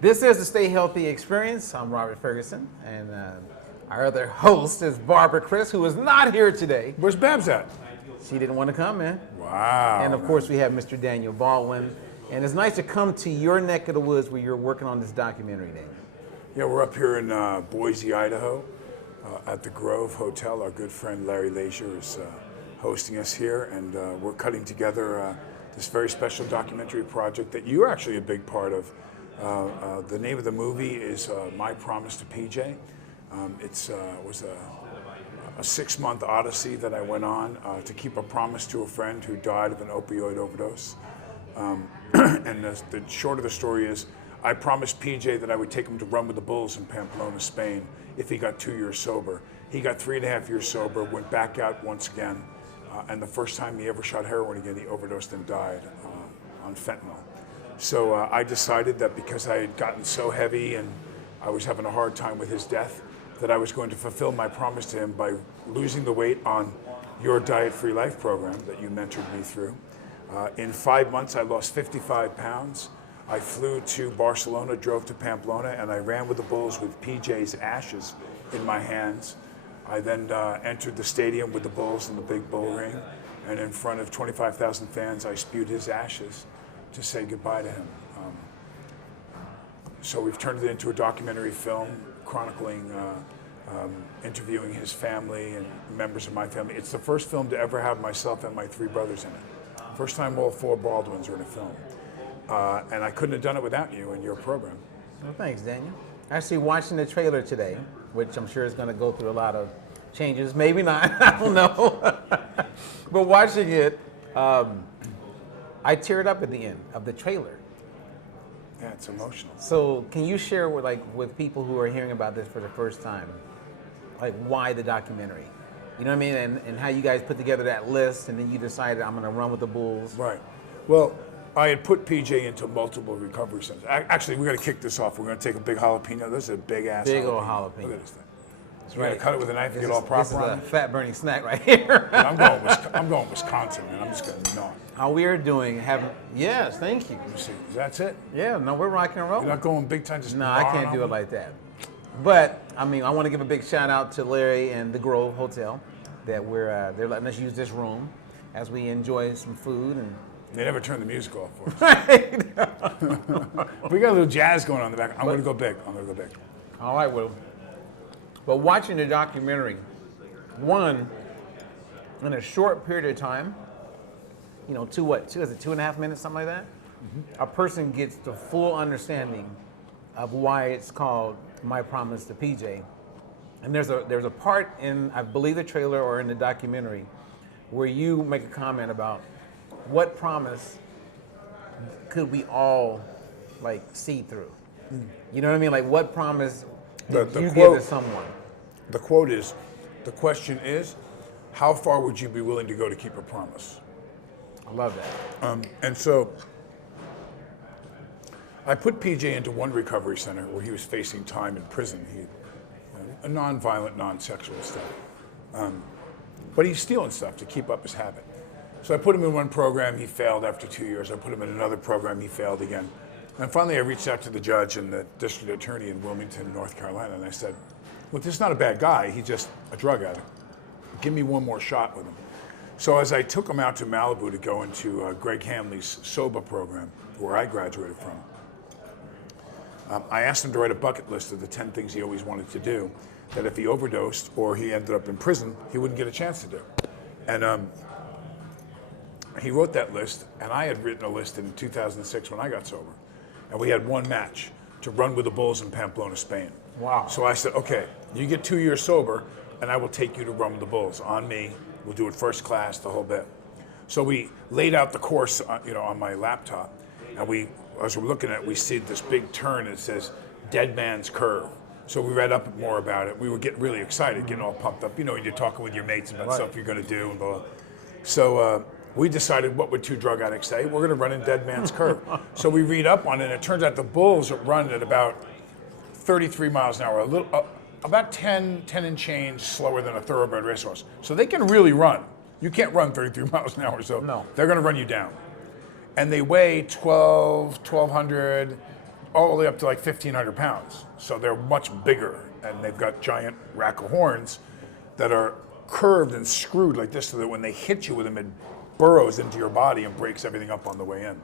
This is the Stay Healthy Experience. I'm Robert Ferguson, and our other host is Barbara Kris, who is not here today. Where's Babs at? She didn't want to come, man. Wow. And of course, we have Mr. Daniel Baldwin. And it's nice to come to your neck of the woods where you're working on this documentary, Daniel. Yeah, we're up here in Boise, Idaho, at the Grove Hotel. Our good friend Larry Leisure is hosting us here, and we're cutting together this very special documentary project that you're actually a big part of. The name of the movie is My Promise to PJ. It was a 6-month odyssey that I went on to keep a promise to a friend who died of an opioid overdose. And the short of the story is, I promised PJ that I would take him to run with the Bulls in Pamplona, Spain, if he got 2 years sober. He got 3.5 years sober, went back out once again, and the first time he ever shot heroin again, he overdosed and died on fentanyl. So I decided that because I had gotten so heavy and I was having a hard time with his death, that I was going to fulfill my promise to him by losing the weight on your Diet-Free Life program that you mentored me through. In 5 months, I lost 55 pounds. I flew to Barcelona, drove to Pamplona, and I ran with the Bulls with PJ's ashes in my hands. I then entered the stadium with the Bulls in the big bull ring, and in front of 25,000 fans, I spewed his ashes to say goodbye to him. So we've turned it into a documentary film chronicling, interviewing his family and members of my family. It's the first film to ever have myself and my 3 brothers in it. First time all 4 Baldwins are in a film. And I couldn't have done it without you and your program. Well, thanks, Daniel. Actually, watching the trailer today, which I'm sure is going to go through a lot of changes, maybe not, I don't know. But watching it, I teared up at the end of the trailer. Yeah, it's emotional. So can you share with people who are hearing about this for the first time, like why the documentary? You know what I mean? And how you guys put together that list, and then you decided I'm going to run with the Bulls. Right. Well, I had put PJ into multiple recovery centers. Actually, we're going to kick this off. We're going to take a big jalapeno. This is a big ass Big jalapeno. old jalapeno. Look at this thing. That's You're right. going to cut it with a knife and get all This proper is on a it? fat burning snack right here. Yeah, I'm going Wisconsin, man. I'm just going to gnaw it. How we are doing, yes, thank you. Let me see. That's it? Yeah, no, we're rocking and rolling. You're not going big time, just No, I can't do it like that. But I mean, I want to give a big shout out to Larry and the Grove Hotel that they're letting us use this room as we enjoy some food and. They never turned the music off for us. Right. We got a little jazz going on in the back. I'm going to go big. All right, well, but watching the documentary, one, in a short period of time, you know, 2.5 minutes, something like that, a person gets the full understanding of why it's called My Promise to PJ. And there's a part in, I believe, the trailer or in the documentary where you make a comment about what promise could we all see through? You know what I mean? Like, what promise did you give to someone? The quote is, the question is, how far would you be willing to go to keep a promise? I love that. And so I put PJ into one recovery center where he was facing time in prison. A non-violent, non-sexual stuff. But he's stealing stuff to keep up his habit. So I put him in one program, he failed after 2 years. I put him in another program, he failed again. And finally I reached out to the judge and the district attorney in Wilmington, North Carolina, and I said, look, this is not a bad guy, he's just a drug addict. Give me one more shot with him. So as I took him out to Malibu to go into Greg Hanley's SOBA program, where I graduated from, I asked him to write a bucket list of the 10 things he always wanted to do, that if he overdosed or he ended up in prison, he wouldn't get a chance to do. And he wrote that list, and I had written a list in 2006 when I got sober. And we had one match to run with the Bulls in Pamplona, Spain. Wow. So I said, okay, you get 2 years sober, and I will take you to run with the Bulls on me. We'll do it first class, the whole bit. So we laid out the course, on my laptop, and as we're looking at it, we see this big turn that says Dead Man's Curve. So we read up more about it. We were getting really excited, getting all pumped up. You know, when you're talking with your mates about stuff you're going to do and blah, blah. So we decided, what would 2 drug addicts say? We're going to run in Dead Man's Curve. So we read up on it, and it turns out the Bulls run at about 33 miles an hour, about 10 and change slower than a thoroughbred racehorse. So they can really run. You can't run 33 miles an hour, so No. they're going to run you down. And they weigh 1,200, all the way up to like 1,500 pounds. So they're much bigger, and they've got giant rack of horns that are curved and screwed like this so that when they hit you with them, it burrows into your body and breaks everything up on the way in.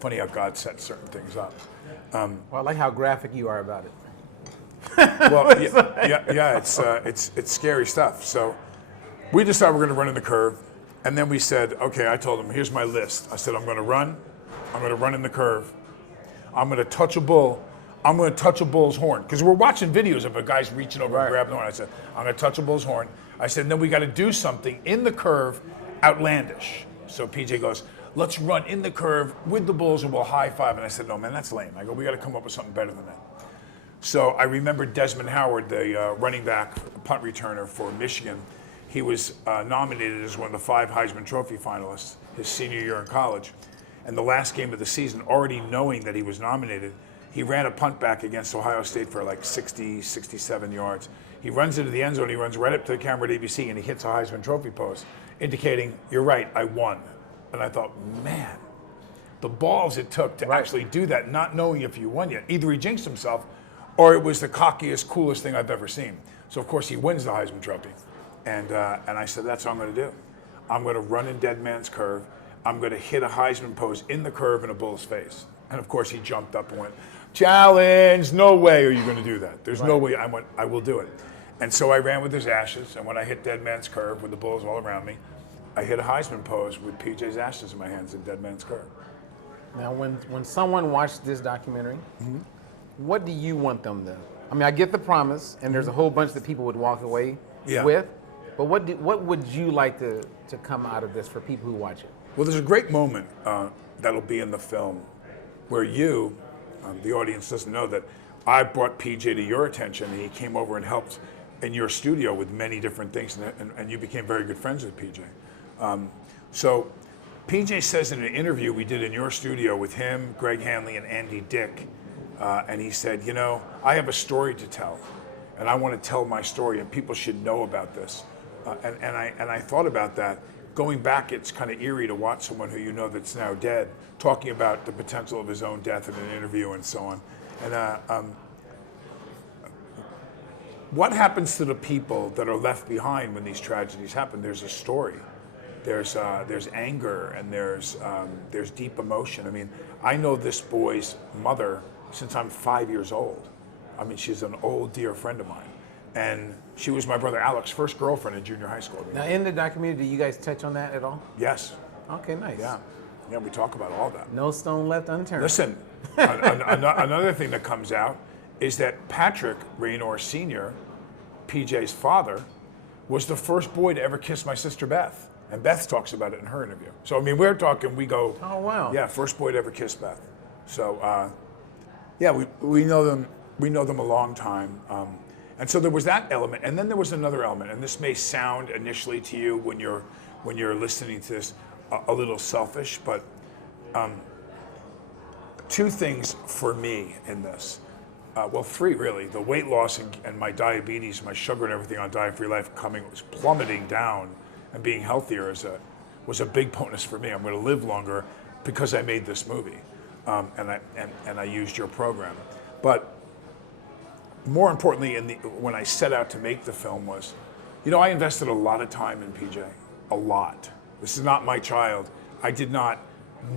Funny how God sets certain things up. Well, I like how graphic you are about it. Well, it's scary stuff. So we decided we're going to run in the curve, and then we said, okay, I told him, here's my list. I said, I'm going to run in the curve, I'm going to touch a bull, I'm going to touch a bull's horn. Because we're watching videos of a guy's reaching over and grabbing the horn. I said, I'm going to touch a bull's horn. I said, and then we got to do something in the curve outlandish. So PJ goes, let's run in the curve with the bulls and we'll high five. And I said, no, man, that's lame. I go, we got to come up with something better than that. So I remember Desmond Howard, the running back, punt returner for Michigan. He was nominated as one of the 5 Heisman Trophy finalists his senior year in college. And the last game of the season, already knowing that he was nominated, he ran a punt back against Ohio State for like 60, 67 yards. He runs into the end zone, he runs right up to the camera at ABC, and he hits a Heisman Trophy pose, indicating, you're right, I won. And I thought, man, the balls it took to actually do that, not knowing if you won yet. Either he jinxed himself, or it was the cockiest, coolest thing I've ever seen. So of course he wins the Heisman Trophy. And I said, that's what I'm going to do. I'm going to run in dead man's curve. I'm going to hit a Heisman pose in the curve in a bull's face. And of course he jumped up and went, challenge, no way are you going to do that. There's no way. I went, I will do it. And so I ran with his ashes, and when I hit dead man's curve with the bulls all around me, I hit a Heisman pose with PJ's ashes in my hands in dead man's curve. Now, when someone watched this documentary, what do you want them to? I mean, I get the promise, and there's a whole bunch that people would walk away with. But what would you like to come out of this for people who watch it? Well, there's a great moment that'll be in the film where you, the audience doesn't know that I brought PJ to your attention, and he came over and helped in your studio with many different things, and you became very good friends with PJ. So PJ says in an interview we did in your studio with him, Greg Hanley, and Andy Dick, and he said, you know, I have a story to tell, and I want to tell my story, and people should know about this. And I thought about that. Going back, it's kind of eerie to watch someone who you know that's now dead talking about the potential of his own death in an interview and so on. And what happens to the people that are left behind when these tragedies happen? There's a story. There's anger, and there's deep emotion. I mean, I know this boy's mother since I'm 5 years old. I mean, she's an old dear friend of mine. And she was my brother Alex's first girlfriend in junior high school. Now, in the documentary, do you guys touch on that at all? Yes. Okay, nice. Yeah, we talk about all that. No stone left unturned. Listen, another thing that comes out is that Patrick Raynor Sr., PJ's father, was the first boy to ever kiss my sister Beth. And Beth talks about it in her interview. So, I mean, we're talking, we go, oh, wow. Yeah, first boy to ever kiss Beth. So, yeah, we know them a long time. And so there was that element, and then there was another element, and this may sound initially to you when you're listening to this a little selfish, but 2 things for me in this. Well, 3 really. The weight loss and my diabetes, my sugar and everything on Diet-Free Life was plummeting down, and being healthier was a big bonus for me. I'm going to live longer because I made this movie, and I used your program. But more importantly, when I set out to make the film was, you know, I invested a lot of time in PJ, a lot. This is not my child. I did not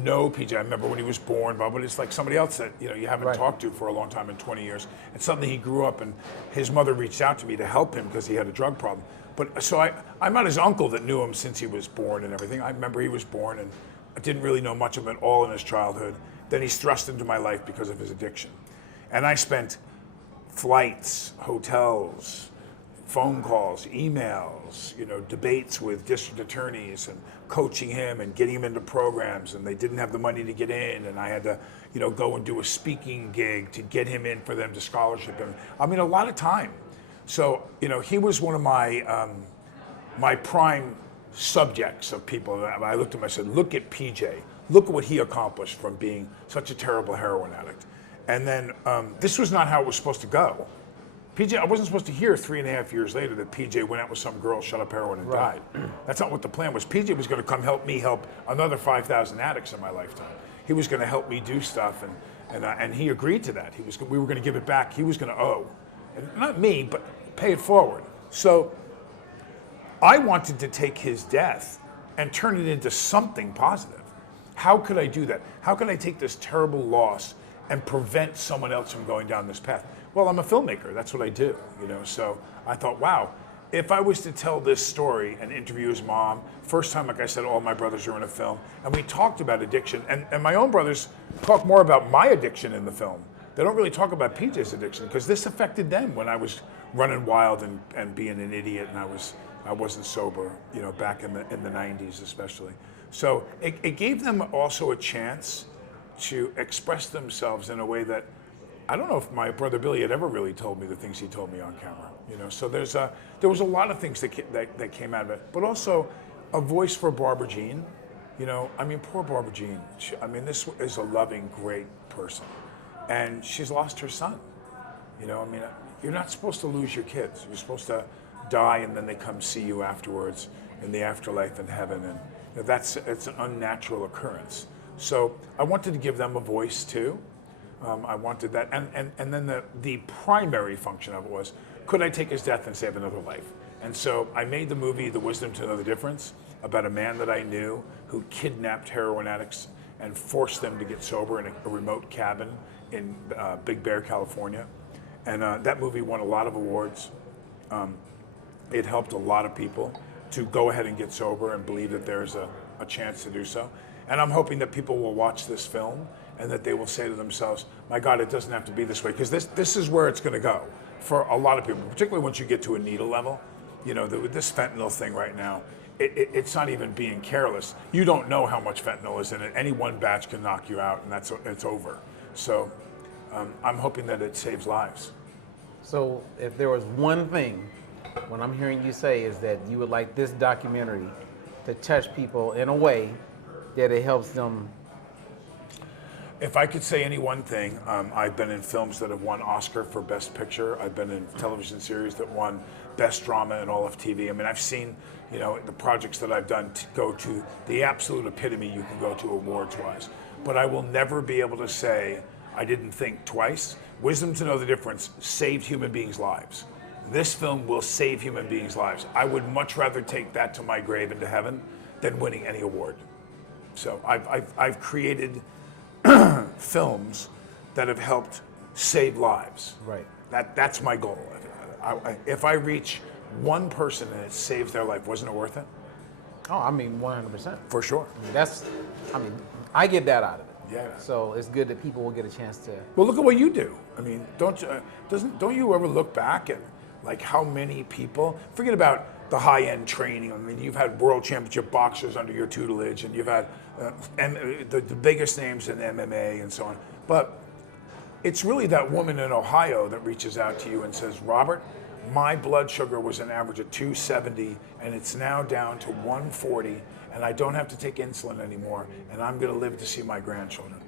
know PJ. I remember when he was born, but it's like somebody else that you haven't talked to for a long time in 20 years. It's something he grew up, and his mother reached out to me to help him because he had a drug problem. But so I'm not his uncle that knew him since he was born and everything. I remember he was born, and I didn't really know much of him at all in his childhood. Then he's thrust into my life because of his addiction, and I spent flights, hotels, phone calls, emails, debates with district attorneys and coaching him and getting him into programs, and they didn't have the money to get in, and I had to, go and do a speaking gig to get him in for them to scholarship him. I mean, a lot of time. So, he was one of my my prime subjects of people. I looked at him, I said, look at PJ. Look at what he accomplished from being such a terrible heroin addict. And then this was not how it was supposed to go. PJ, I wasn't supposed to hear 3.5 years later that PJ went out with some girl, shut up heroin, and died. That's not what the plan was. PJ was going to come help me help another 5,000 addicts in my lifetime. He was going to help me do stuff, and he agreed to that. We were going to give it back. He was going to owe, and not me, but pay it forward. So I wanted to take his death and turn it into something positive. How could I do that? How could I take this terrible loss and prevent someone else from going down this path? Well, I'm a filmmaker. That's what I do, So I thought, wow, if I was to tell this story and interview his mom, first time, like I said, all my brothers are in a film, and we talked about addiction, and my own brothers talk more about my addiction in the film. They don't really talk about PJ's addiction, because this affected them when I was running wild and being an idiot, and I wasn't sober, back in the 90s especially. So it gave them also a chance to express themselves in a way that I don't know if my brother Billy had ever really told me the things he told me on camera. So there was a lot of things that came out of it, but also a voice for Barbara Jean. Poor Barbara Jean. This is a loving, great person, and she's lost her son. You're not supposed to lose your kids. You're supposed to die, and then they come see you afterwards in the afterlife in heaven, and it's an unnatural occurrence. So I wanted to give them a voice too. I wanted that, and then the primary function of it was, could I take his death and save another life? And so I made the movie The Wisdom to Know the Difference, about a man that I knew who kidnapped heroin addicts and forced them to get sober in a remote cabin in Big Bear, California. And that movie won a lot of awards. It helped a lot of people to go ahead and get sober and believe that there's a chance to do so. And I'm hoping that people will watch this film and that they will say to themselves, my God, it doesn't have to be this way, because this is where it's going to go for a lot of people, particularly once you get to a needle level. With this fentanyl thing right now, it's not even being careless. You don't know how much fentanyl is in it. Any one batch can knock you out, and it's over. So I'm hoping that it saves lives. So if there was one thing, what I'm hearing you say is that you would like this documentary to touch people in a way that it helps them. If I could say any one thing, I've been in films that have won Oscar for Best Picture. I've been in television series that won Best Drama in all of TV. I've seen, the projects that I've done to go to the absolute epitome you can go to awards-wise. But I will never be able to say I didn't think twice. Wisdom to Know the Difference saved human beings' lives. This film will save human beings' lives. I would much rather take that to my grave into heaven than winning any award. So I've created films that have helped save lives. Right. That's my goal. If I reach one person and it saves their life, wasn't it worth it? Oh, 100%. For sure. I get that out of it. Yeah. So it's good that people will get a chance to. Well, look at what you do. Don't you ever look back at like how many people? Forget about the high-end training. You've had world championship boxers under your tutelage, and you've had the biggest names in MMA and so on. But it's really that woman in Ohio that reaches out to you and says, Robert, my blood sugar was an average of 270, and it's now down to 140, and I don't have to take insulin anymore, and I'm going to live to see my grandchildren.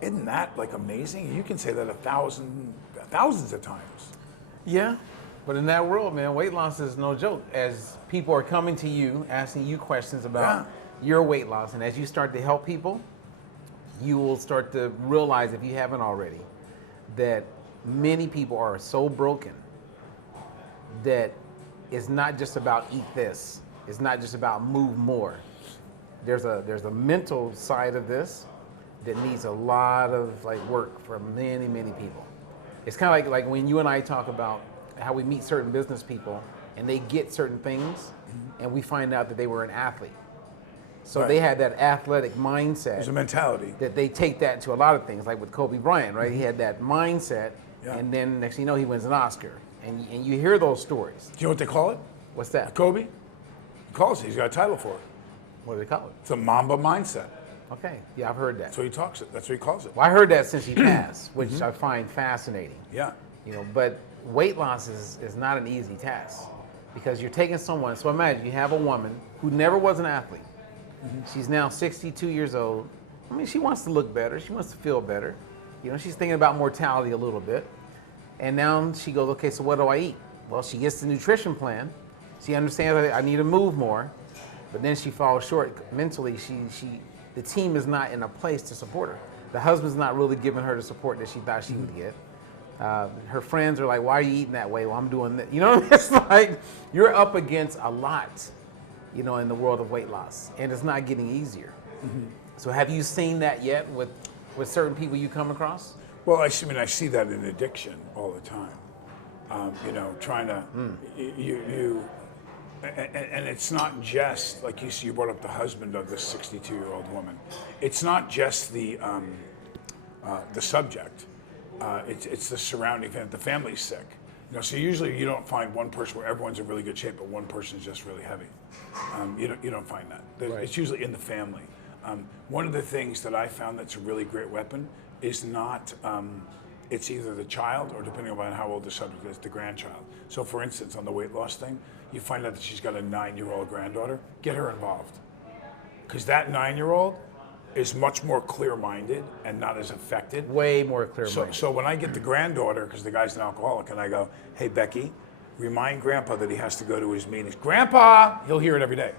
Isn't that amazing? You can say that thousands of times. Yeah. But in that world, man, weight loss is no joke. As people are coming to you, asking you questions about your weight loss, and as you start to help people, you will start to realize, if you haven't already, that many people are so broken that it's not just about eat this. It's not just about move more. There's a mental side of this that needs a lot of work for many, many people. It's kind of like when you and I talk about how we meet certain business people and they get certain things, and we find out that they were an athlete. So they had that athletic mindset. There's a mentality. That they take that to a lot of things, like with Kobe Bryant, right? He had that mindset, and then next thing you know, he wins an Oscar. And you hear those stories. Do you know what they call it? What's that? Kobe? He calls it. He's got a title for it. What do they call it? It's a Mamba Mindset. Okay, yeah, I've heard that. So he talks it. That's what he calls it. Well, I heard that since he passed, which I find fascinating. Yeah. But weight loss is not an easy task, because you're taking someone. So imagine you have a woman who never was an athlete. She's now 62 years old. She wants to look better. She wants to feel better. She's thinking about mortality a little bit. And now she goes, okay, so what do I eat? Well, she gets the nutrition plan. She understands that I need to move more, but then she falls short mentally. The team is not in a place to support her. The husband's not really giving her the support that she thought she would get. Her friends are like, why are you eating that way? Well, I'm doing this. You know, it's like you're up against a lot, you know, in the world of weight loss, and it's not getting easier. So have you seen that yet with certain people you come across? Well, I see that in addiction all the time. You know, trying to, and it's not just, like you brought up the husband of this 62-year-old woman. It's not just the subject. It's the surrounding family. The family's sick. You know, so usually you don't find one person where everyone's in really good shape, but one person's just really heavy. You don't find that. Right. It's usually in the family. One of the things that I found that's a really great weapon is not, it's either the child or, depending on how old the subject is, the grandchild. So for instance, on the weight loss thing, you find out that she's got a 9-year-old granddaughter, get her involved. Because that 9-year-old is much more clear-minded and not as affected. Way more clear-minded. So when I get the granddaughter, because the guy's an alcoholic, and I go, hey, Becky, remind Grandpa that he has to go to his meetings. Grandpa! He'll hear it every day.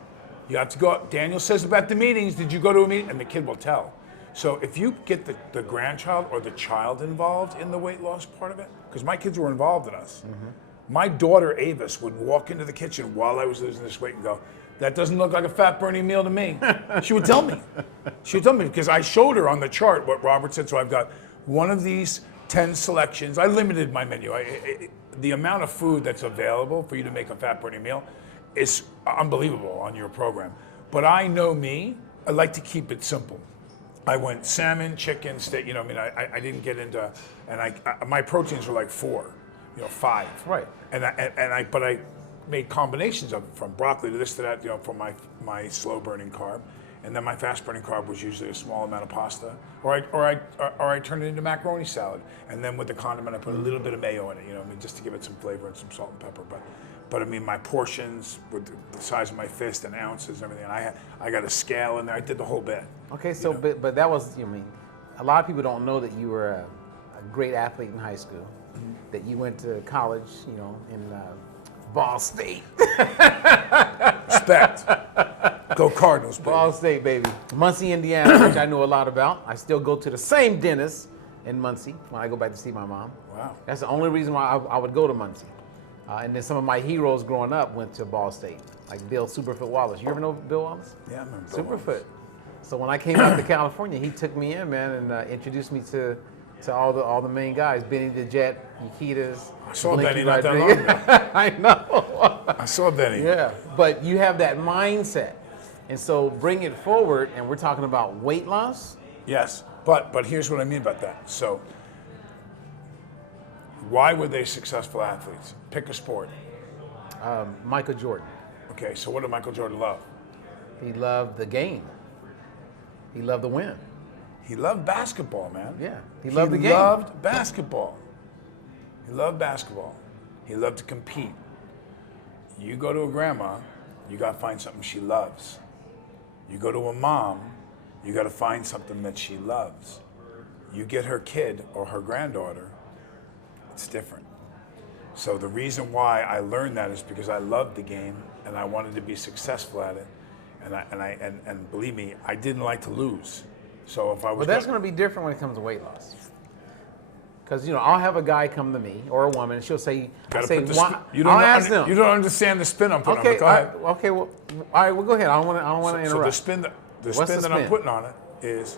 You have to go up. Daniel says about the meetings, did you go to a meeting? And the kid will tell. So if you get the grandchild or the child involved in the weight loss part of it, because my kids were involved in us. My daughter, Avis, would walk into the kitchen while I was losing this weight and go, that doesn't look like a fat-burning meal to me. She would tell me. She would tell me because I showed her on the chart what Robert said. So I've got one of these 10 selections. I limited my menu. The amount of food that's available for you to make a fat-burning meal is unbelievable on your program. But I know me. I like to keep it simple. I went salmon, chicken, steak. You know, I mean, I didn't get into, and my proteins were like 4, 5. Right. But I made combinations of it, from broccoli to this to that, for my slow burning carb, and then my fast burning carb was usually a small amount of pasta, or I turned it into macaroni salad, and then with the condiment I put a little bit of mayo in it, just to give it some flavor and some salt and pepper. But I mean, my portions were the size of my fist and ounces and everything. And I got a scale in there. I did the whole bit. Okay, so but that was, a lot of people don't know that you were a great athlete in high school, that you went to college, in Ball State. Respect. Go Cardinals, baby. Ball State, baby. Muncie, Indiana, which I know a lot about. I still go to the same dentist in Muncie when I go back to see my mom. Wow. That's the only reason why I would go to Muncie. And then some of my heroes growing up went to Ball State, like Bill Superfoot Wallace. You ever know Bill Wallace? Yeah, I remember Bill Superfoot. Wallace. So when I came out to California, he took me in, man, and introduced me to all the main guys, Benny the Jet, Yakitas. I saw Blinky Benny not that long ago. I know. I saw Benny. Yeah, but you have that mindset. And so bring it forward, and we're talking about weight loss. Yes, but here's what I mean about that. So why were they successful athletes? Pick a sport. Michael Jordan. Okay, so what did Michael Jordan love? He loved the game. He loved the win. He loved basketball, man. Yeah, he loved the game. He loved basketball. He loved basketball. He loved to compete. You go to a grandma, you got to find something she loves. You go to a mom, you got to find something that she loves. You get her kid or her granddaughter, it's different. So the reason why I learned that is because I loved the game and I wanted to be successful at it. And believe me, I didn't like to lose. So if I was, but that's going to be different when it comes to weight loss. Because I'll have a guy come to me or a woman, and she'll say, I'll ask them. You don't understand the spin I'm putting on it. Go ahead. Okay, well, all right, well, go ahead. I don't want to interrupt. So the spin that I'm putting on it is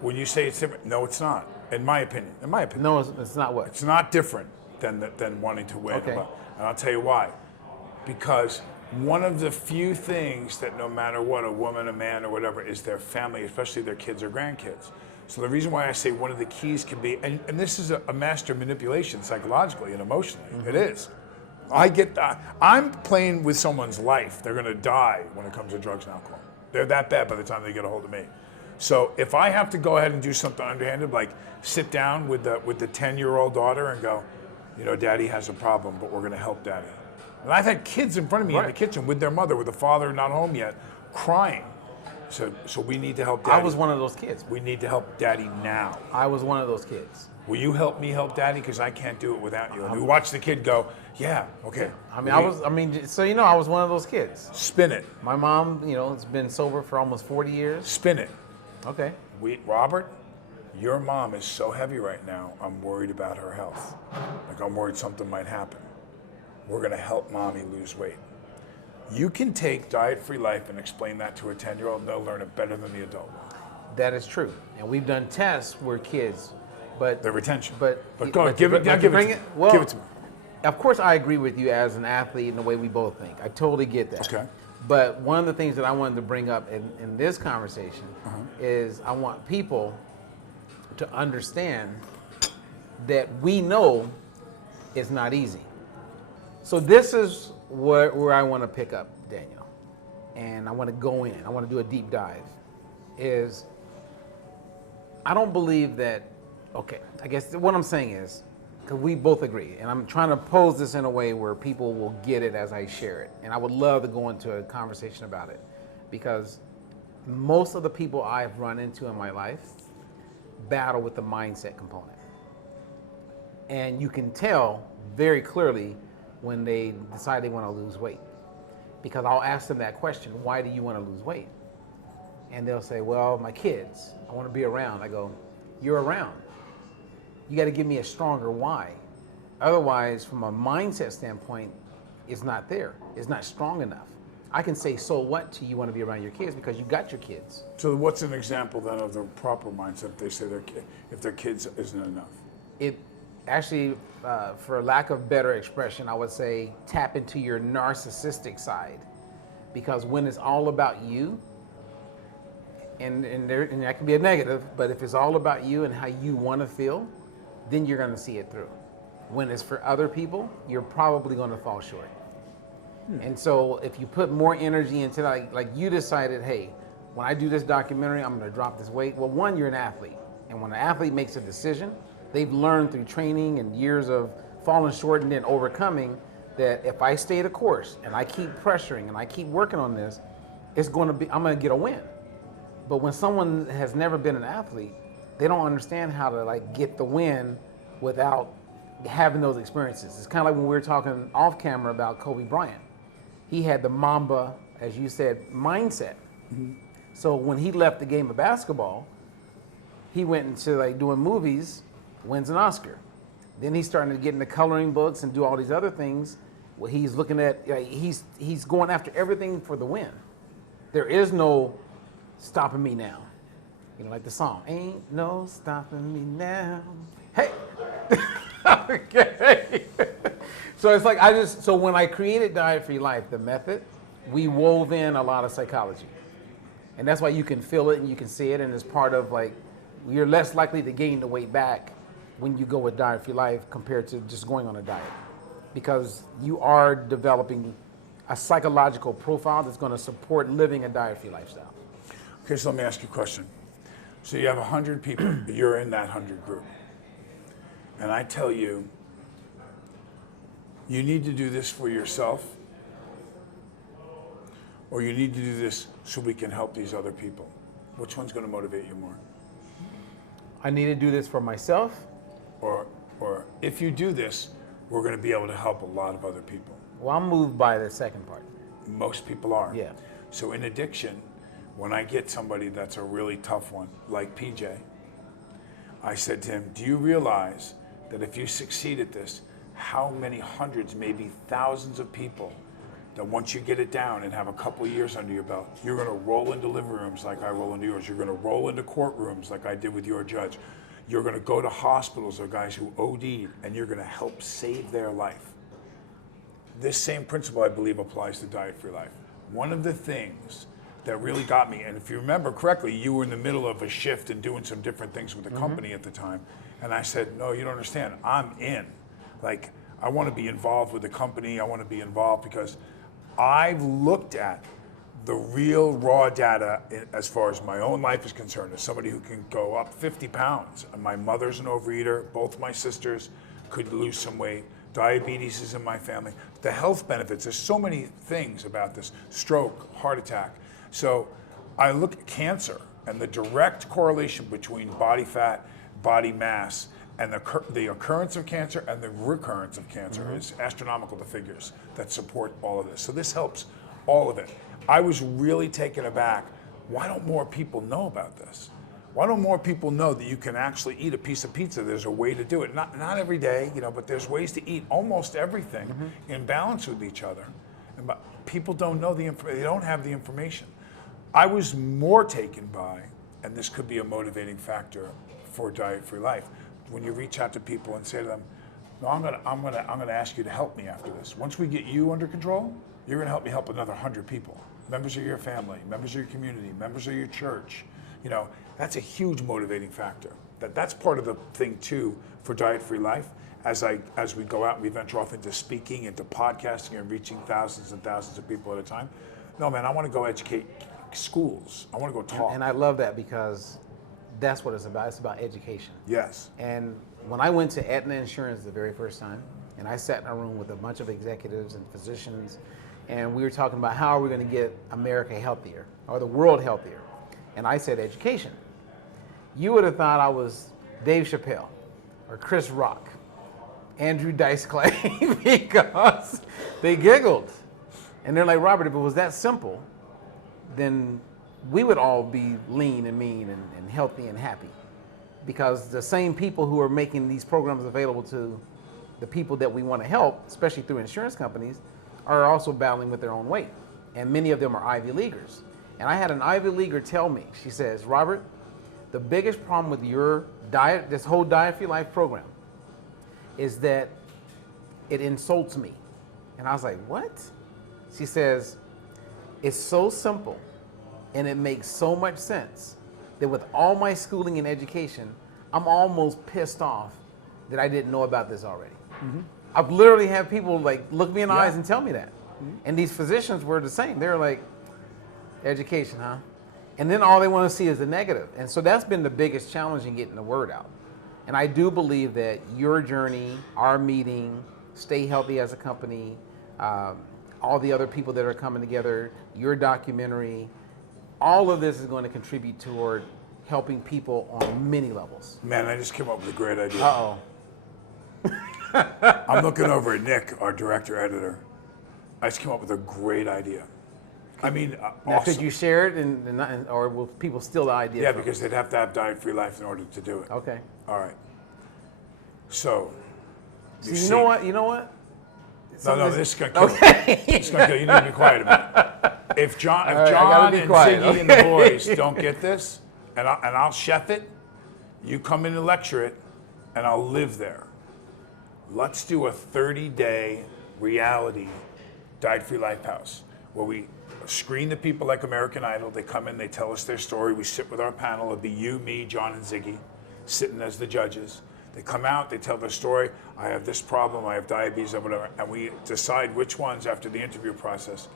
when you say it's different. No, it's not. In my opinion. No, it's not what? It's not different than wanting to win. Okay. And I'll tell you why. Because one of the few things that no matter what, a woman, a man, or whatever, is their family, especially their kids or grandkids. So the reason why I say one of the keys can be, and this is a master manipulation psychologically and emotionally, it is. I'm playing with someone's life. They're going to die when it comes to drugs and alcohol. They're that bad by the time they get a hold of me. So if I have to go ahead and do something underhanded, like sit down with the 10-year-old daughter and go, Daddy has a problem, but we're going to help Daddy. And I've had kids in front of me in the kitchen with their mother, with the father not home yet, crying. So we need to help Daddy. I was one of those kids. We need to help Daddy now. I was one of those kids. Will you help me help Daddy? Because I can't do it without you. And we watch the kid go, yeah, okay. I mean, so you know, I was one of those kids. Spin it. My mom, you know, has been sober for almost 40 years. Spin it. Okay. Robert, your mom is so heavy right now, I'm worried about her health. Like, I'm worried something might happen. We're going to help Mommy lose weight. You can take Diet-Free Life and explain that to a 10-year-old, and they'll learn it better than the adult will. That is true. And we've done tests where kids, but... Their retention. But go on, give it to me. Well, give it to me. Of course, I agree with you as an athlete in the way we both think. I totally get that. Okay. But one of the things that I wanted to bring up in this conversation is I want people to understand that we know it's not easy. So this is where I want to pick up, Daniel, and I want to go in. I want to do a deep dive. Is I don't believe that. Okay, I guess what I'm saying is, because we both agree, and I'm trying to pose this in a way where people will get it as I share it, and I would love to go into a conversation about it, because most of the people I've run into in my life battle with the mindset component, and you can tell very clearly when they decide they want to lose weight, because I'll ask them that question, why do you want to lose weight? And they'll say, well, my kids, I want to be around. I go, you're around. You got to give me a stronger why. Otherwise, from a mindset standpoint, it's not there. It's not strong enough. I can say, so what to you want to be around your kids because you got your kids. So what's an example then of the proper mindset if they say if their kids isn't enough? It actually, for lack of better expression, I would say tap into your narcissistic side, because when it's all about you, and that can be a negative, but if it's all about you and how you want to feel, then you're going to see it through. When it's for other people, you're probably going to fall short. And so if you put more energy into like you decided, hey, when I do this documentary, I'm going to drop this weight. Well, one, you're an athlete. And when an athlete makes a decision, they've learned through training and years of falling short and then overcoming that if I stay the course and I keep pressuring and I keep working on this, I'm going to get a win. But when someone has never been an athlete, they don't understand how to get the win without having those experiences. It's kind of like when we were talking off camera about Kobe Bryant. He had the Mamba, as you said, mindset. Mm-hmm. So when he left the game of basketball, he went into doing movies, wins an Oscar. Then he's starting to get into coloring books and do all these other things. Well, he's looking at, he's going after everything for the win. There is no stopping me now. Like the song, ain't no stopping me now. Hey. Okay. So it's so when I created Diet-Free Life, the method, we wove in a lot of psychology. And that's why you can feel it and you can see it, and it's part of you're less likely to gain the weight back when you go with Diet-Free Life compared to just going on a diet. Because you are developing a psychological profile that's going to support living a diet-free lifestyle. Okay, so let me ask you a question. So you have 100 people, you're in that 100 group. And I tell you, you need to do this for yourself, or you need to do this so we can help these other people. Which one's going to motivate you more? I need to do this for myself. Or if you do this, we're going to be able to help a lot of other people. Well, I'm moved by the second part. Most people are. Yeah. So in addiction, when I get somebody that's a really tough one, like PJ, I said to him, do you realize that if you succeed at this, how many hundreds, maybe thousands of people that once you get it down and have a couple of years under your belt, you're going to roll into living rooms like I roll into yours. You're going to roll into courtrooms like I did with your judge. You're going to go to hospitals or guys who OD'd, and you're going to help save their life. This same principle, I believe, applies to Diet-Free Life. One of the things that really got me, and if you remember correctly, you were in the middle of a shift and doing some different things with the company at the time. And I said, no, you don't understand. I'm in. I want to be involved with the company. I want to be involved because I've looked at the real raw data as far as my own life is concerned, as somebody who can go up 50 pounds. And my mother's an overeater. Both my sisters could lose some weight. Diabetes is in my family. The health benefits, there's so many things about this. Stroke, heart attack. So I look at cancer and the direct correlation between body fat, body mass, and the occurrence of cancer and the recurrence of cancer is astronomical, the figures that support all of this. So this helps all of it. I was really taken aback. Why don't more people know about this? Why don't more people know that you can actually eat a piece of pizza? There's a way to do it. Not every day, but there's ways to eat almost everything in balance with each other. And people don't know the information. They don't have the information. I was more taken by, and this could be a motivating factor for diet-free life, when you reach out to people and say to them, "No, I'm gonna ask you to help me after this. Once we get you under control, you're gonna help me help another 100 people, members of your family, members of your community, members of your church." That's a huge motivating factor. That's part of the thing too for diet-free life. As we go out and we venture off into speaking, into podcasting, and reaching thousands and thousands of people at a time. No, man, I want to go educate schools. I want to go talk. And I love that because that's what it's about. It's about education. Yes. And when I went to Aetna Insurance the very first time, and I sat in a room with a bunch of executives and physicians, and we were talking about how are we going to get America healthier or the world healthier. And I said education. You would have thought I was Dave Chappelle or Chris Rock, Andrew Dice Clay, because they giggled. And they're like, Robert, if it was that simple, then we would all be lean and mean and healthy and happy. Because the same people who are making these programs available to the people that we want to help, especially through insurance companies, are also battling with their own weight. And many of them are Ivy Leaguers. And I had an Ivy Leaguer tell me, she says, Robert, the biggest problem with your diet, this whole Diet-Free Life program, is that it insults me. And I was like, what? She says, it's so simple and it makes so much sense that with all my schooling and education, I'm almost pissed off that I didn't know about this already. I've literally had people like look me in the eyes and tell me that. And these physicians were the same. They're like, education, huh? And then all they want to see is the negative. And so that's been the biggest challenge in getting the word out. And I do believe that your journey, our meeting, Stay Healthy as a company, all the other people that are coming together, your documentary, all of this is going to contribute toward helping people on many levels. Man, I just came up with a great idea. Uh-oh. I'm looking over at Nick, our director editor. I just came up with a great idea. I mean, Now, awesome. could you share it, or will people steal the idea? Yeah, from because they'd have to have diet-free life in order to do it. Okay. All right. So, You know what? You know what? No, this is going to kill Okay. It's going to kill you. You need to be quiet a minute. If John All right, I gotta be and quiet. Ziggy and the boys don't get this, and I'll chef it, you come in and lecture it, and I'll live there. Let's do a 30-day reality diet-free life house where we screen the people like American Idol. They come in, they tell us their story. We sit with our panel. It'll be you, me, John, and Ziggy sitting as the judges. They come out, they tell their story. I have this problem, I have diabetes, or whatever. And we decide which ones after the interview process.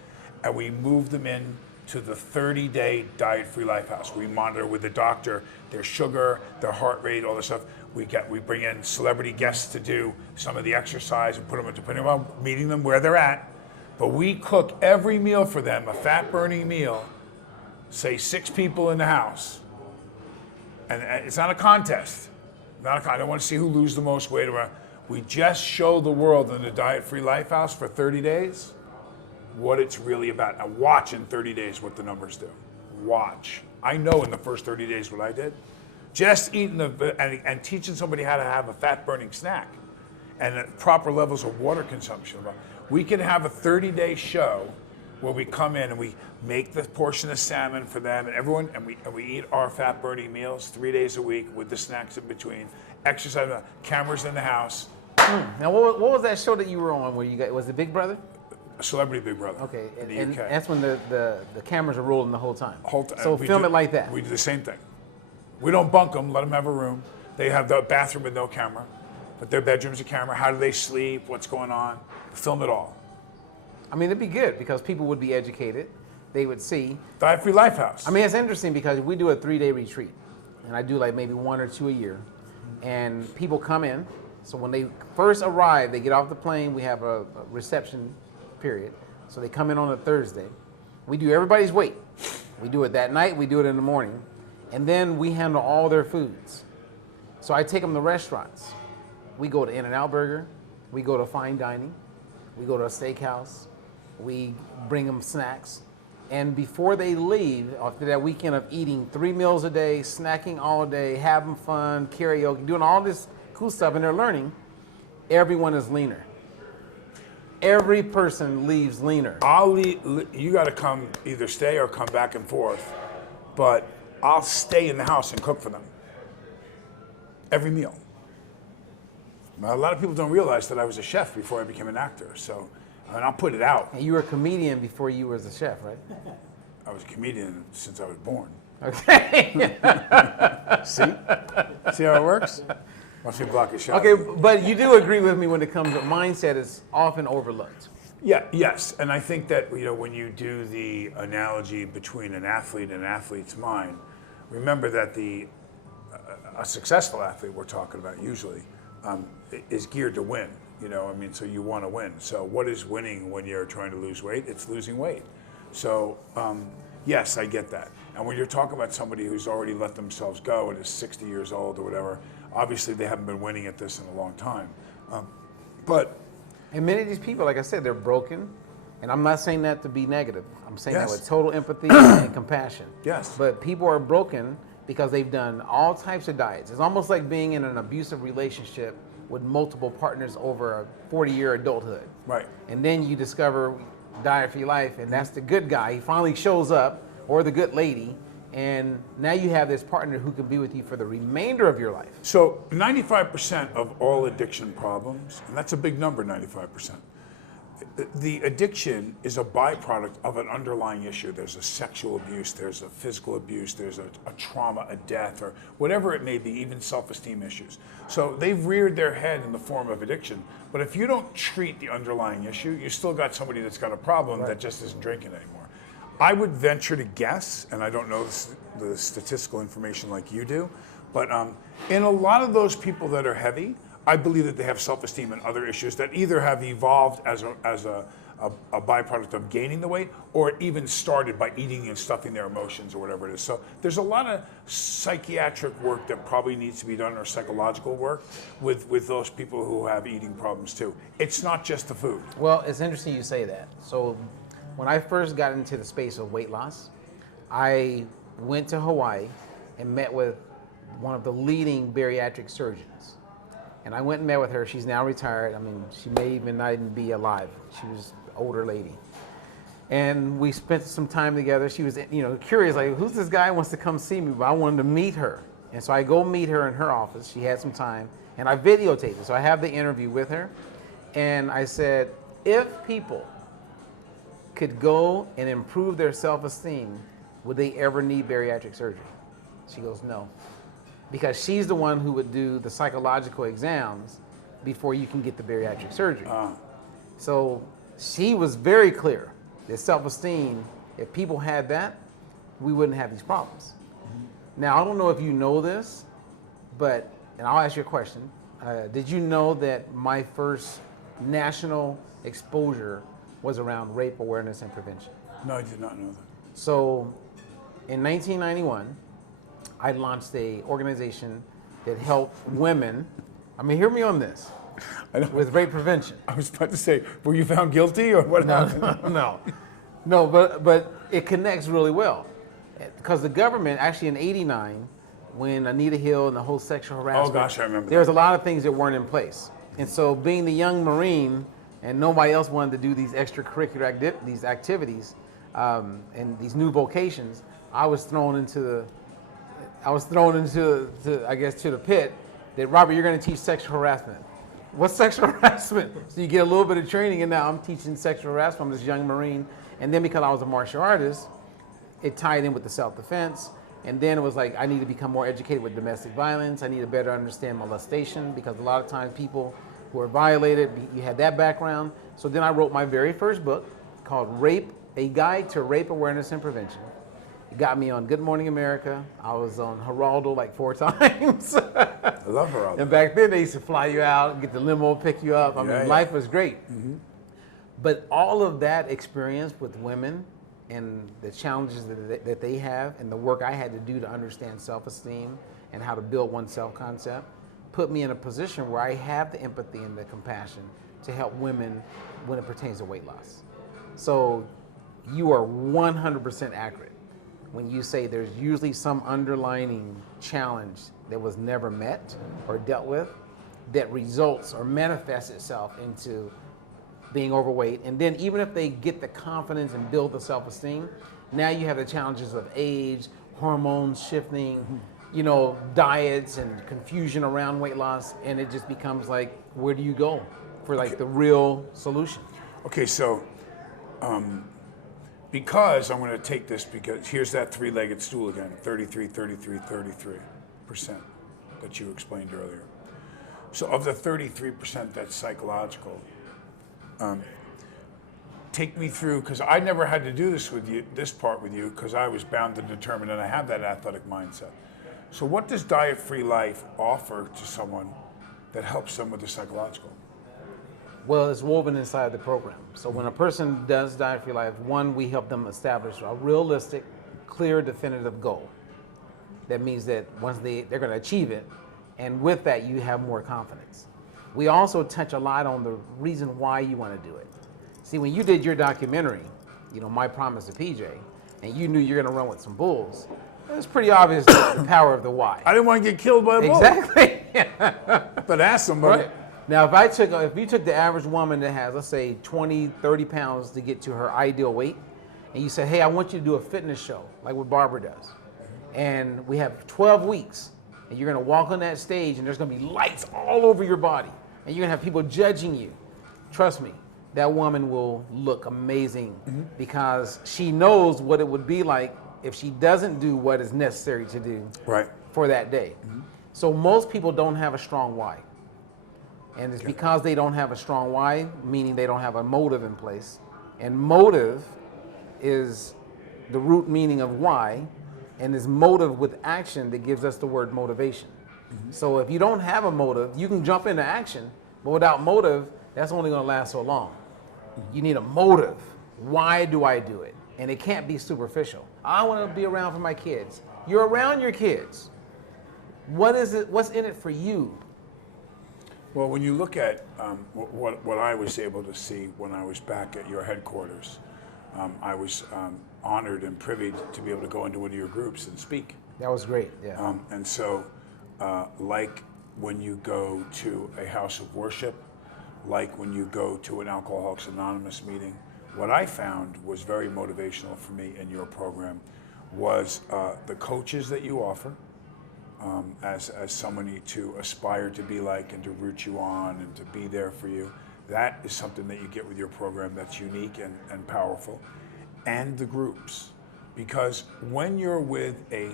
And we move them in to the 30-day diet-free life house. We monitor with the doctor their sugar, their heart rate, all this stuff. We bring in celebrity guests to do some of the exercise and put them depending on meeting them where they're at. But we cook every meal for them, a fat-burning meal, say 6 people in the house. And it's not a contest. I don't want to see who loses the most weight. We just show the world in the diet-free life house for 30 days what it's really about. Now watch in 30 days what the numbers do. Watch. I know in the first 30 days what I did. Just eating and teaching somebody how to have a fat-burning snack and proper levels of water consumption. We can have a 30-day show where we come in and we make the portion of salmon for them and everyone, and we eat our fat-burning meals 3 days a week with the snacks in between. Exercise, cameras in the house. Now, what was that show that you were on where you got, was it Big Brother? Celebrity Big Brother. Okay, in the and UK. that's when the cameras are rolling the whole time. So we film do- it like that. We do the same thing. We don't bunk them, let them have a room. They have the bathroom with no camera, but their bedroom's a camera. How do they sleep? What's going on? Film it all. I mean, it'd be good because people would be educated. They would see. Diet-free life house. I mean, it's interesting because we do a 3-day retreat, and I do like maybe 1 or 2 a year, and people come in. So when they first arrive, they get off the plane. We have a reception period. So they come in on a Thursday. We do everybody's weight. We do it that night, we do it in the morning, and then we handle all their foods. So I take them to restaurants. We go to In-N-Out Burger, we go to fine dining, we go to a steakhouse, we bring them snacks, and before they leave, after that weekend of eating 3 meals a day, snacking all day, having fun, karaoke, doing all this cool stuff, and they're learning, everyone is leaner. Every person leaves leaner. You got to come, either stay or come back and forth, but I'll stay in the house and cook for them. Every meal. Now, a lot of people don't realize that I was a chef before I became an actor, so, and I'll put it out. And you were a comedian before you were a chef, right? I was a comedian since I was born. Okay. See how it works? Once we block a shot. Okay, but you do agree with me when it comes to mindset is often overlooked. Yeah, yes, and I think that when you do the analogy between an athlete and an athlete's mind, remember that a successful athlete we're talking about usually is geared to win. So you want to win. So what is winning when you're trying to lose weight? It's losing weight. So yes, I get that. And when you're talking about somebody who's already let themselves go and is 60 years old or whatever, obviously they haven't been winning at this in a long time. And many of these people, like I said, they're broken. And I'm not saying that to be negative. I'm saying Yes. that with total empathy and compassion. Yes. But people are broken because they've done all types of diets. It's almost like being in an abusive relationship with multiple partners over a 40-year adulthood. Right. And then you discover diet for your life, and that's the good guy. He finally shows up, or the good lady, and now you have this partner who can be with you for the remainder of your life. So 95% of all addiction problems, and that's a big number, 95%, the addiction is a byproduct of an underlying issue. There's a sexual abuse, there's a physical abuse, there's a trauma, a death, or whatever it may be, even self-esteem issues. So they've reared their head in the form of addiction. But if you don't treat the underlying issue, you still got somebody that's got a problem that just isn't drinking anymore. I would venture to guess, and I don't know the statistical information like you do, but in a lot of those people that are heavy, I believe that they have self-esteem and other issues that either have evolved as a byproduct of gaining the weight, or it even started by eating and stuffing their emotions or whatever it is. So there's a lot of psychiatric work that probably needs to be done, or psychological work with those people who have eating problems too. It's not just the food. Well, it's interesting you say that. So when I first got into the space of weight loss, I went to Hawaii and met with one of the leading bariatric surgeons. And I went and met with her. She's now retired. I mean, she may even not even be alive. She was an older lady. And we spent some time together. She was, curious, like, who's this guy who wants to come see me? But I wanted to meet her. And so I go meet her in her office. She had some time. And I videotaped it. So I have the interview with her. And I said, if people could go and improve their self-esteem, would they ever need bariatric surgery? She goes, no. Because she's the one who would do the psychological exams before you can get the bariatric surgery. So she was very clear that self-esteem, if people had that, we wouldn't have these problems. Now, I don't know if you know this, and I'll ask you a question. Did you know that my first national exposure was around rape awareness and prevention? No, I did not know that. So in 1991, I launched an organization that helped women, hear me on this, with rape prevention. I was about to say, were you found guilty or what happened? No, but it connects really well. Because the government, actually in '89, when Anita Hill and the whole sexual harassment, Oh gosh, I remember there was that. a lot of things that weren't in place. And so being the young Marine, and nobody else wanted to do these extracurricular activities and these new vocations, I was thrown into the pit that, Robert, you're going to teach sexual harassment. What's sexual harassment? So you get a little bit of training, and now I'm teaching sexual harassment. I'm this young Marine. And then because I was a martial artist, it tied in with the self-defense. And then it was like, I need to become more educated with domestic violence. I need to better understand molestation, because a lot of times people who are violated, you had that background. So then I wrote my very first book called A Guide to Rape Awareness and Prevention. It got me on Good Morning America. I was on Geraldo like 4 times. I love Geraldo. And back then they used to fly you out, get the limo, pick you up. Life was great. Mm-hmm. But all of that experience with women and the challenges that they have and the work I had to do to understand self-esteem and how to build one's self-concept put me in a position where I have the empathy and the compassion to help women when it pertains to weight loss. So you are 100% accurate when you say there's usually some underlying challenge that was never met or dealt with that results or manifests itself into being overweight. And then even if they get the confidence and build the self-esteem, now you have the challenges of age, hormones shifting, diets and confusion around weight loss, and it just becomes like, where do you go for like the real solution? Okay, so because I'm going to take this, because here's that three-legged stool again, 33% that you explained earlier. So of the 33% that's psychological, take me through, because I never had to do this part with you, because I was bound and determined, and I have that athletic mindset. So what does Diet-Free Life offer to someone that helps them with the psychological? Well, it's woven inside the program. So when a person does Diet-Free Life, one, we help them establish a realistic, clear, definitive goal. That means that once they're going to achieve it, and with that, you have more confidence. We also touch a lot on the reason why you want to do it. See, when you did your documentary, My Promise to PJ, and you knew you're going to run with some bulls, it was pretty obvious the power of the why. I didn't want to get killed by a bull. Exactly. But ask somebody. Right. Now, if you took the average woman that has, let's say, 20, 30 pounds to get to her ideal weight, and you said, hey, I want you to do a fitness show, like what Barbara does, and we have 12 weeks, and you're going to walk on that stage, and there's going to be lights all over your body, and you're going to have people judging you. Trust me, that woman will look amazing because she knows what it would be like if she doesn't do what is necessary to do for that day. So most people don't have a strong why. And it's because they don't have a strong why, meaning they don't have a motive in place. And motive is the root meaning of why, and is motive with action that gives us the word motivation. So if you don't have a motive, you can jump into action, but without motive, that's only going to last so long. You need a motive. Why do I do it? And it can't be superficial. I want to be around for my kids. You're around your kids. What is it? What's in it for you? Well, when you look at what I was able to see when I was back at your headquarters, I was honored and privy to be able to go into one of your groups and speak. That was great, yeah. And so, like when you go to a house of worship, like when you go to an Alcoholics Anonymous meeting, what I found was very motivational for me in your program was the coaches that you offer, as somebody to aspire to be like and to root you on and to be there for you. That is something that you get with your program that's unique and powerful. And the groups. Because when you're with a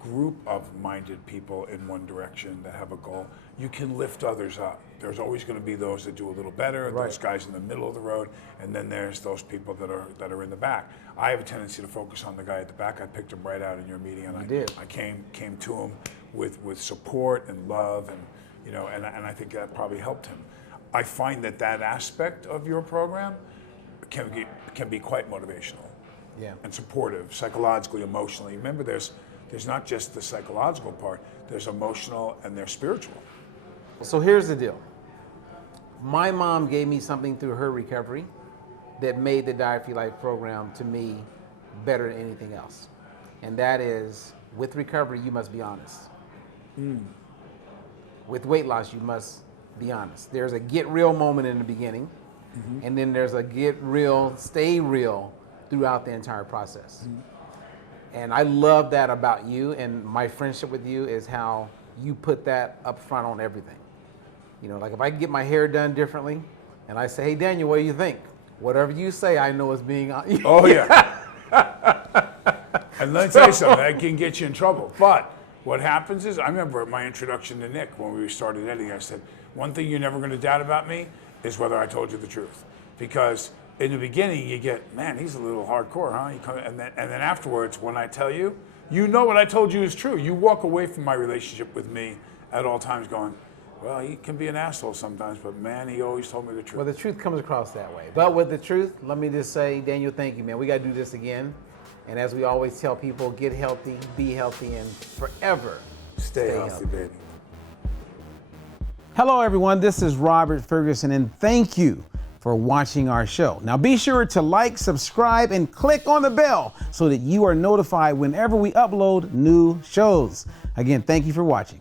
group of minded people in one direction that have a goal, you can lift others up. There's always going to be those that do a little better, those guys in the middle of the road, and then there's those people that are in the back. I have a tendency to focus on the guy at the back. I picked him right out in your meeting, and I came to him with support and love, and and I think that probably helped him. I find that aspect of your program can be quite motivational, and supportive, psychologically, emotionally. Remember, there's not just the psychological part. There's emotional and there's spiritual. So here's the deal. My mom gave me something through her recovery that made the Diet-Free Life program to me better than anything else. And that is, with recovery, you must be honest. With weight loss, you must be honest. There's a get real moment in the beginning, and then there's a get real, stay real throughout the entire process. And I love that about you, and my friendship with you is how you put that up front on everything. Like if I get my hair done differently, and I say, hey, Daniel, what do you think? Whatever you say, I know is being... Oh, yeah. And let me tell you something, that can get you in trouble. But what happens is, I remember my introduction to Nick when we started editing, I said, one thing you're never going to doubt about me is whether I told you the truth. Because in the beginning, you get, man, he's a little hardcore, huh? And then afterwards, when I tell you, you know what I told you is true. You walk away from my relationship with me at all times going, Well, he can be an asshole sometimes, but man, he always told me the truth. Well, the truth comes across that way. But with the truth, let me just say, Daniel, thank you, man. We got to do this again. And as we always tell people, get healthy, be healthy, and forever Stay healthy, baby. Hello, everyone. This is Robert Ferguson, and thank you for watching our show. Now, be sure to like, subscribe, and click on the bell so that you are notified whenever we upload new shows. Again, thank you for watching.